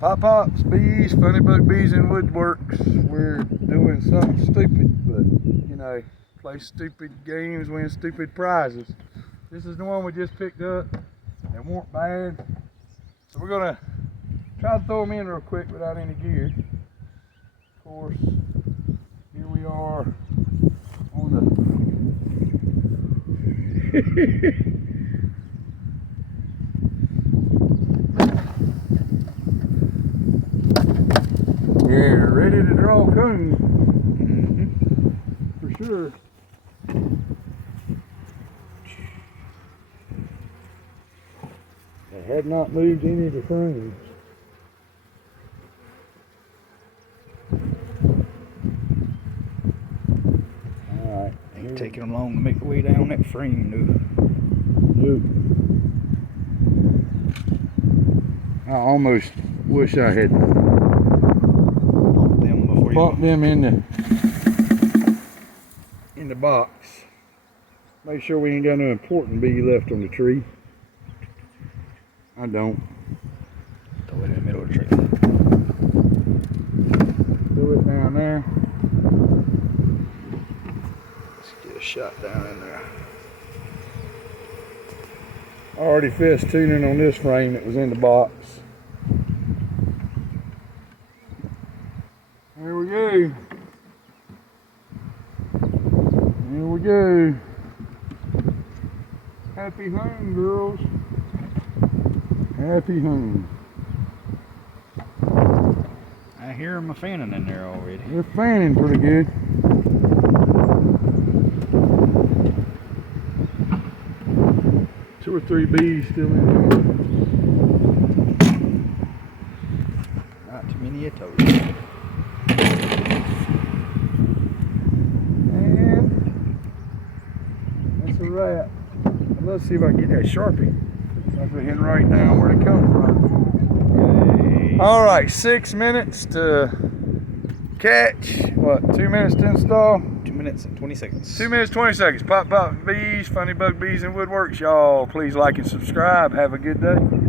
Pop Pops, Bees, Funny Bug Bees and Woodworks. We're doing something stupid, but you know, play stupid games, win stupid prizes. This is the one we just picked up. They weren't bad. So we're gonna try to throw them in real quick without any gear. Of course, here we are on the yeah, ready to draw cones. For sure. They have not moved any of the frames. Alright. Ain't taking them long to make their way down that frame, Nope. I almost wish I had popped them in the box. Make sure we ain't got no important bee left on the tree. I don't. Throw it in the middle of the tree. Throw it down there. Let's get a shot down in there. I already festooning on this frame that was in the box. Here we go. Here we go. Happy home, girls. Happy home. I hear them fanning in there already. They're fanning pretty good. Two or three bees still in there. Not too many of those. And that's a wrap. Let's see if I can get that Sharpie. I can write down where to come from. Okay. All right, 6 minutes to catch. What, 2 minutes to install? 2 minutes and 20 seconds. 2 minutes, 20 seconds. Pop Bees, Funny Bug Bees and Woodworks. Y'all, please like and subscribe. Have a good day.